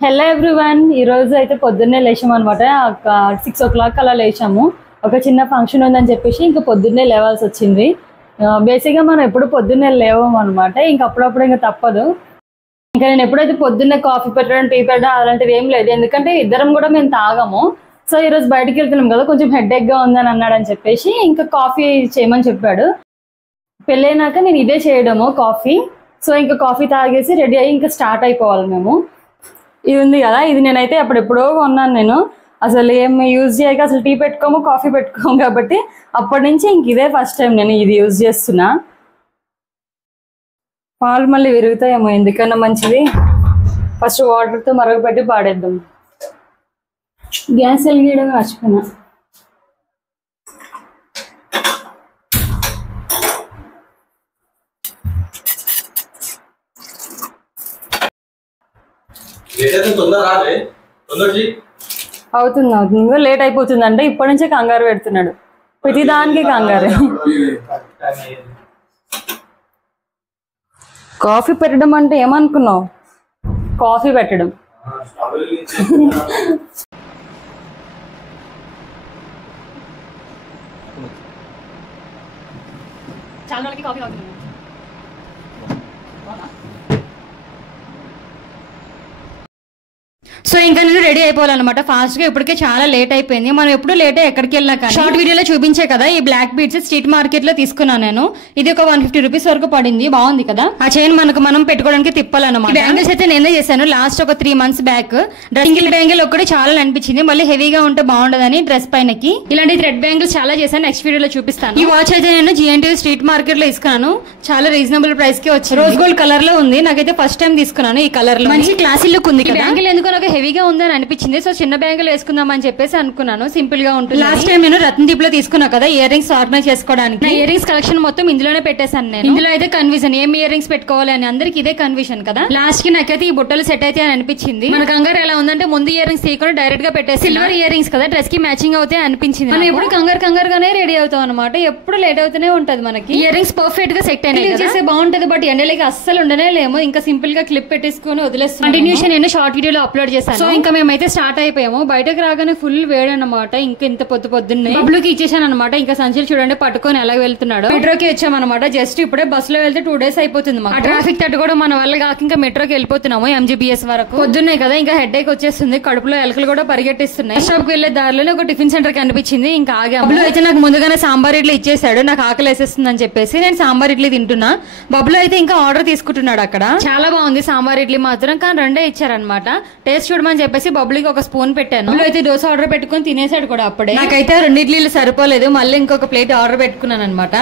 Hello everyone, ఈరోజు అయితే పొద్దున్నే లేచాము అనమాట. 6 o'clock అలా లేచాము. ఒక చిన్న ఫంక్షన్ ఉందని చెప్పేసి ఇంకా పొద్దున్నే లేవాల్సి వచ్చింది. బేసిక్గా మనం ఎప్పుడు పొద్దున్నే లేవము అనమాట. ఇంకా అప్పుడప్పుడు ఇంకా తప్పదు. ఇంకా నేను ఎప్పుడైతే పొద్దున్నే కాఫీ పెట్టడం, టీ పెట్టడం అలాంటివి ఏం లేదు, ఎందుకంటే ఇద్దరం కూడా మేము తాగము. సో ఈరోజు బయటకు వెళ్తున్నాం కదా, కొంచెం హెడేక్గా ఉందని అన్నాడని చెప్పేసి ఇంకా కాఫీ చేయమని చెప్పాడు. పెళ్ళైనాక నేను ఇదే చేయడము కాఫీ. సో ఇంకా కాఫీ తాగేసి రెడీ అయ్యి ఇంకా స్టార్ట్ అయిపోవాలి మేము. ఇది ఉంది కదా, ఇది నేనైతే అప్పుడెప్పుడో కొన్నాను. నేను అసలు ఏం యూజ్ చేయక అసలు టీ పెట్టుకోము, కాఫీ పెట్టుకోము కాబట్టి అప్పటి నుంచి ఇంక ఇదే ఫస్ట్ టైం నేను ఇది యూజ్ చేస్తున్నా. పాలు మళ్ళీ విరుగుతాయేమో, ఎందుకన్నా మంచిది ఫస్ట్ వాటర్తో మరగపెట్టి పాడేద్దాం. గ్యాస్ వెలిగేయడం మర్చిపోయినా. అవుతుంది లేట్ అయిపోతుంది అంటే ఇప్పటి నుంచే కంగారు పెడుతున్నాడు. ప్రతిదానికి కంగారు. కాఫీ పెట్టడం అంటే ఏమనుకున్నావు? కాఫీ పెట్టడం. చాలా రోజులకి కాఫీ తాగుతున్నాను. సో ఇంకా నేను రెడీ అయిపోవాలన్నమాట ఫాస్ట్ గా. ఇప్పటికే చాలా లేట్ అయిపోయింది. మనం ఎప్పుడు లేట్ అయ్యి ఎక్కడికి వెళ్ళినా కానీ షార్ట్ వీడియోలో చూపించే కదా, ఈ బ్లాక్ బీడ్స్ స్ట్రీట్ మార్కెట్ లో తీసుకున్నాను నేను. ఇది ఒక 150 రూపీస్ వరకు పడింది. బాగుంది కదా. ఆ చైన్ మనం పెట్టుకోవడానికి తిప్పాలన్నమాట. బ్యాంగిల్స్ అయితే నేనే చేశాను లాస్ట్ ఒక 3 months బ్యాక్. సింగిల్ బ్యాంగిల్ ఒకటి చాలా అనిపించింది, మళ్ళీ హెవీగా ఉంటే బాగుండదని డ్రెస్ పైనకి. ఇలాంటి థ్రెడ్ బ్యాంగిల్స్ చాలా చేశాను, నెక్స్ట్ వీడియోలో చూపిస్తాను. ఈ వాచ్ అయితే నేను GNT స్ట్రీట్ మార్కెట్ లో తీసుకున్నాను. చాలా రీజనబుల్ ప్రైస్ కి వచ్చింది. రోజ్ గోల్డ్ కలర్ లో ఉంది. నాకైతే ఫస్ట్ టైం తీసుకున్నాను ఈ కలర్ లో. మంచి క్లాసీ లుక్ ఉంది. బ్యాంగిల్ ఎందుకో నాకు హెవీగా ఉందని అనిపించింది. సో చిన్న బ్యాంగిల్ వేసుకుందాం అని చెప్పేసి అనుకున్నాను, సింపుల్ గా ఉంటుంది. లాస్ట్ టైం నేను రత్నదీప్ లో తీసుకున్నా కదా ఇయర్ రింగ్స్ ఆర్గనైజ్ చేసుకోవడానికి. ఇయర్ రింగ్స్ కలెక్షన్ మొత్తం ఇందులోనే పెట్టేశాను నేను. ఇందులో అయితే కన్ఫ్యూజన్, ఏం ఇయర్ రింగ్స్ పెట్టుకోవాలి అని అందరికి ఇదే కన్ఫ్యూజన్ కదా. లాస్ట్ కి నాకైతే ఈ బుట్టలు సెట్ అయితే అని అనిపించింది. మన కంగారు ఎలా ఉందంటే ముందు ఇయర్ రింగ్స్ తీయకుండా డైరెక్ట్ గా పెట్టేసి సిల్వర్ ఇయర్ రింగ్స్ కదా డ్రెస్ కి మ్యాచింగ్ అవుతాయి అనిపించింది. మనం ఎప్పుడు కంగారుగానే రెడీ అవుతాం అనమాట. ఎప్పుడు లేట్ అవుతూనే ఉంటది మనకి. ఇయర్ రింగ్స్ పర్ఫెక్ట్ గా సెట్ అయినాయి చేస్తే బాగుంటది, బట్ ఎండలకి అస్సలు ఉండనే లేము. ఇంకా సింపుల్ గా క్లిప్ పెట్టేసుకుని వదిలేస్తాం. కంటిన్యూషన్ నేను షార్ట్ వీడియోలో అప్లోడ్ చేశాను. సో ఇంకా మేమైతే స్టార్ట్ అయిపోయాము. బయటకు రాగానే ఫుల్ వేడి అనమాట. ఇంకా ఇంత పొద్దున్నే బబ్లుకి ఇచ్చేసాను అనమాట. ఇంకా సంచులు చూడండి పట్టుకొని ఎలా వెళ్తున్నాడు. మెట్రోకి వచ్చామన్నమాట. జస్ట్ ఇప్పుడే బస్ లో వెళ్తే 2 days అయిపోతుంది. ఆ ట్రాఫిక్ తట్టు కూడా మన వల్ల కాక ఇంకా మెట్రోకి వెళ్ళిపోతున్నాము MGBS వరకు. పొద్దున్నే కదా ఇంకా హెడేక్ వచ్చేస్తుంది, కడుపులో ఎలకలు కూడా పరిగెట్టిస్తున్నాయి. షాప్ కి వెళ్లే దారిలోనే ఒక టిఫిన్ సెంటర్ కనిపించింది, ఇంకా ఆగాము. బబ్లు అయితే నాకు ముందుగానే సాంబార్ ఇడ్లీ ఇచ్చేసాడు, నాకు ఆకలి వేసేస్తుంది అని చెప్పేసి నేను సాంబార్ ఇడ్లీ తింటున్నా. బబ్లు అయితే ఇంకా ఆర్డర్ తీసుకుంటున్నాడు అక్కడ. చాలా బాగుంది సాంబార్ ఇడ్లీ మాత్రం, కానీ 2 ఇచ్చారనమాట. టేస్ట్ చూడమని చెప్పేసి బబ్లుకి ఒక స్పూన్ పెట్టాను. అయితే దోశ ఆర్డర్ పెట్టుకుని తినేసాడు కూడా అప్పుడే. నాకైతే 2 ఇడ్లీలు సరిపోలేదు, మళ్ళీ ఇంకొక ప్లేట్ ఆర్డర్ పెట్టుకున్నాను అనమాట.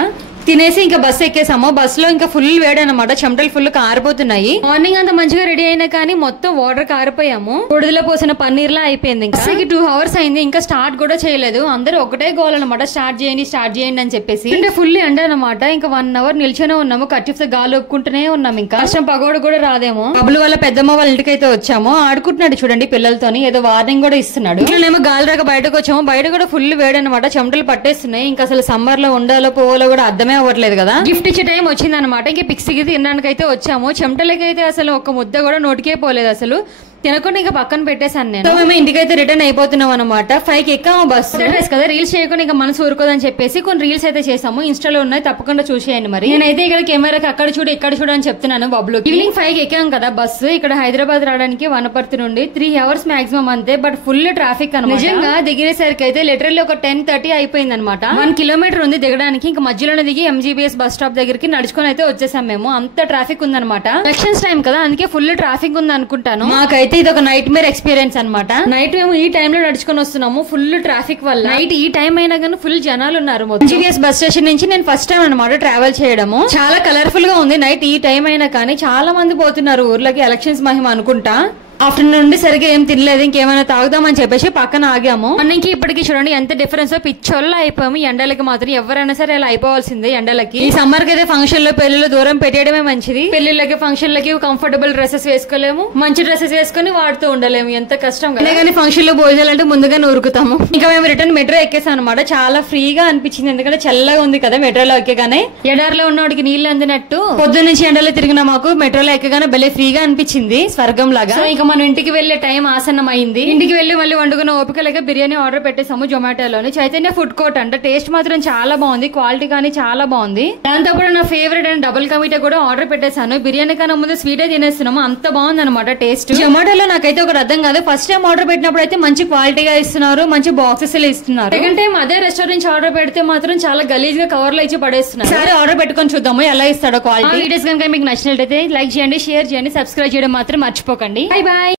తినేసి ఇంకా బస్ ఎక్కేసాము. బస్ లో ఇంకా ఫుల్ వేడి అనమాట, చెమటలు ఫుల్ కారిపోతున్నాయి. మార్నింగ్ అంతా మంచిగా రెడీ అయినా కానీ మొత్తం వాటర్ కారిపోయాము. బుడిదలో పోసిన పన్నీర్ లా అయిపోయింది. ఇంకా 2 hours అయింది, ఇంకా స్టార్ట్ కూడా చేయలేదు. అందరూ ఒకటే గోల్ అనమాట, స్టార్ట్ చేయండి అని చెప్పేసి. అంటే ఫుల్ ఎండ అనమాట. ఇంకా 1 hour నిల్చొనే ఉన్నాము, కర్చీఫ్స్ గాలి ఒప్పుకుంటూనే ఉన్నాం. ఇంకా కష్టం పగోడు కూడా రాదేమో. బబ్బులు వాళ్ళ పెద్దమ్మ వాళ్ళ ఇంటికి అయితే వచ్చాము. ఆడుకుంటున్నాడు చూడండి పిల్లలతోని, ఏదో వార్నింగ్ కూడా ఇస్తున్నాడు. ఇంట్లోనేమో గాలి రాక బయటకు వచ్చాము. బయట కూడా ఫుల్ వేడి అనమాట, చెమటలు పట్టేస్తున్నాయి. ఇంకా అసలు సమ్మర్ లో ఉండాలో పోవాలో కూడా అర్థమే అవ్వట్లేదు కదా. గిఫ్ట్ ఇచ్చే టైం వచ్చింది అనమాట. ఇంకా పిక్స్కి తినడానికి అయితే వచ్చాము. చెమటలకైతే అసలు ఒక ముద్ద కూడా నోటికే పోలేదు అసలు. తినకుండా ఇంకా పక్కన పెట్టేశాను నేను. మేము ఇంటికైతే రిటర్న్ అయిపోతున్నాం అనమాట. 5కి ఎక్కాము బస్సు. కదా రీల్స్ చేయకుండా ఇంకా మనసు ఊరుకోదని చెప్పేసి కొన్ని రీల్స్ అయితే చేసాము, ఇన్స్టాలో ఉన్నాయి, తప్పకుండా చూసేయండి. మరి నేనైతే ఇక్కడ కెమెరాకి అక్కడ చూడు ఇక్కడ చూడు అని చెప్తున్నాను బబ్లు. ఈవినింగ్ 5కి ఎక్కాం కదా బస్సు. ఇక్కడ హైదరాబాద్ రావడానికి వనపర్తి నుండి 3 hours మాక్సిమం అంతే, బట్ ఫుల్ ట్రాఫిక్ అనమాట. నిజంగా దిగిరేసరికి అయితే లిటరల్లీ ఒక 10:30 అయిపోయింది అనమాట. 1 kilometer ఉంది దిగడానికి. ఇంకా మధ్యలోనే దిగి MGBS బస్ స్టాప్ దగ్గరికి నడుచుకొని అయితే వచ్చేసాం మేము. అంత ట్రాఫిక్ ఉందనమాట. ఎలక్షన్స్ టైం కదా, అందుకే ఫుల్ ట్రాఫిక్ ఉంది అనుకుంటాను. మాకైతే ఇది ఒక నైట్ మేర్ ఎక్స్పీరియన్స్ అనమాట. నైట్ మేము ఈ టైం లో నడుచుకొని వస్తున్నాము ఫుల్ ట్రాఫిక్ వల్ల. నైట్ ఈ టైం అయినా కానీ ఫుల్ జనాలు ఉన్నారు. MGBS బస్ స్టేషన్ నుంచి నేను ఫస్ట్ టైం అనమాట ట్రావెల్ చేయడము. చాలా కలర్ఫుల్ గా ఉంది. నైట్ ఈ టైం అయినా కానీ చాలా మంది పోతున్నారు ఊర్లోకి. ఎలక్షన్స్ మహిమ అనుకుంటా. ఆఫ్టర్నూన్ నుండి సరిగ్గా ఏం తినలేదు, ఇంకేమైనా తాగుదామని చెప్పేసి పక్కన ఆగాము. అన్నికి ఇప్పటికి చూడండి ఎంత డిఫరెన్స్. పిచ్చోళ్ళ అయిపోయాము ఎండలకి మాత్రం. ఎవరైనా సరే అలా అయిపోవాల్సిందే ఎండలకి. ఈ సమ్మర్ కి అయితే ఫంక్షన్ లో పెళ్లిలో దూరం పెట్టేయడమే మంచిది. పెళ్లిళ్ళకి ఫంక్షన్లకి కంఫర్టబుల్ డ్రెస్సెస్ వేసుకోలేము, మంచి డ్రెస్సెస్ వేసుకుని వాడుతూ ఉండలేము. ఎంత కష్టం కదా. కానీ ఫంక్షన్ లో భోజనాలు అంటే ముందుగానే ఉరుకుతాము. ఇంకా మేము రిటర్న్ మెట్రో ఎక్కేసాం అనమాట. చాలా ఫ్రీగా అనిపించింది, ఎందుకంటే చల్లగా ఉంది కదా మెట్రోలో ఎక్కగానే. ఎడారిలో ఉన్నవాడికి నీళ్లు అందినట్టు పొద్దున్న నుంచి ఎండలో తిరిగిన మాకు మెట్రోలో ఎక్కగానే భలే ఫ్రీగా అనిపించింది, స్వర్గం లాగా. ఇంకా మనం ఇంటికి వెళ్లే టైం ఆసన్నం అయింది. ఇంటికి వెళ్లి మళ్ళీ వండుకున్న ఓపిక లేక బిర్యానీ ఆర్డర్ పెట్టేసాము జొమాటోలోని. చైతన్య ఫుడ్ కోర్ట్ అంట. టేస్ట్ మాత్రం చాలా బాగుంది, క్వాలిటీ కానీ చాలా బాగుంది. దాంతో పాటు నా ఫేవరెట్ అండ్ డబుల్ కమిటా కూడా ఆర్డర్ పెట్టేశాను. బిర్యానీ కన్నా ముందు స్వీటే తినేస్తున్నాము, అంత బాగుంది అనమాట టేస్ట్. జొమాటోలో నాకైతే ఒక అర్థం కాదు, ఫస్ట్ టైం ఆర్డర్ పెట్టినప్పుడు అయితే మంచి క్వాలిటీగా ఇస్తున్నారు, మంచి బాక్సెస్ ఇస్తున్నారు. సెకండ్ టైం అదే రెస్టారెంట్ నుంచి ఆర్డర్ పెడితే మాత్రం చాలా గలీజ్ గా కవర్ లో ఇచ్చి పడేస్తున్నారు. సరే ఆర్డర్ పెట్టుకొని చూద్దాము ఎలా ఇస్తాడో క్వాలిటీ. వీడియోస్ కనుక మీకు నచ్చినట్లయితే లైక్ చేయండి, షేర్ చేయండి, సబ్స్క్రైబ్ చేయడం మాత్రం మర్చిపోకండి. By by.